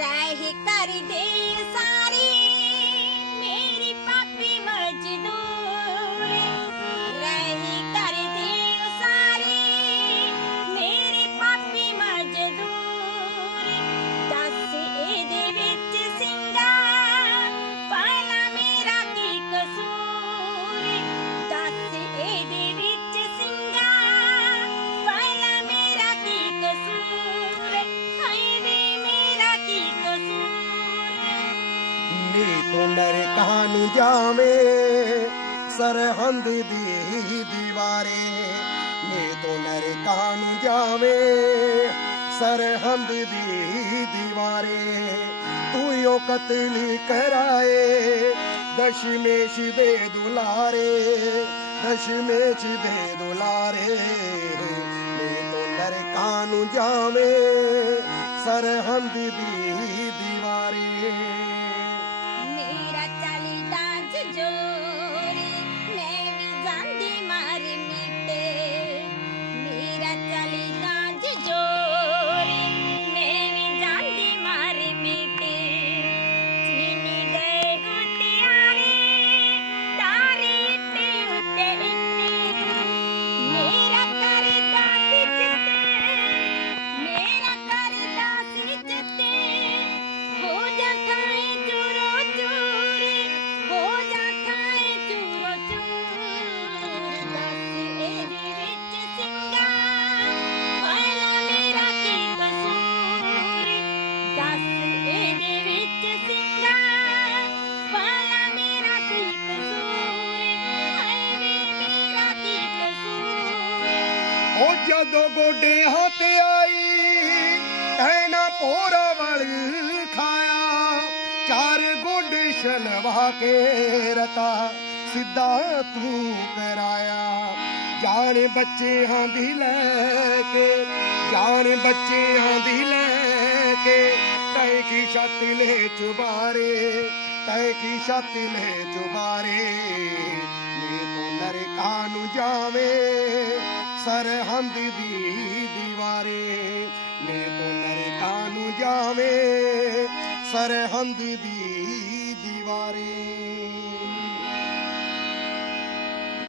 जाहिर कर दे सारे नीत नर कहानी जावे, सरहंद दी दीवारे। नीत नर कहानी जावे, सरहंद दी दीवारे। तू यो कतली कराए, दशमेश दे दुलारे, दशमेश दे दुलारे। नीत नर कहानी जावे, सरहंद दी ਉਹ ਜਦੋਂ ਗੋਡੇ ਹੱਥ ਆਈ ਐਨਾ ਪੋਰਾ ਵਲ ਖਾਇਆ। ਚਾਰ ਗੋਡੇ ਛਲਵਾ ਕੇ ਰਤਾ, ਸਿੱਧਾ ਤੂੰ ਕਰਾਇਆ ਜਾਣ ਬੱਚਿਆਂ ਦੀ ਲੈ ਕੇ, ਜਾਣ ਬੱਚਿਆਂ ਦੀ ਲੈ ਕੇ, ਤੈ ਕੀ ਛੱਤ ਲੈ ਚੁਬਾਰੇ, ਤੈ ਕੀ ਛੱਤ ਲੈ ਚੁਬਾਰੇ। ਨੀ ਤੂੰ ਨਰਕਾਂ ਨੂੰ ਜਾਵੇਂ ਸਰਹੰਦ ਦੀ ਦੀਵਾਰੇ ਨੇ ਤੂੰ ਨਰਕਾਂ ਨੂੰ ਜਾਵੇਂ ਸਰਹੰਦ ਦੀ ਦੀਵਾਰੇ।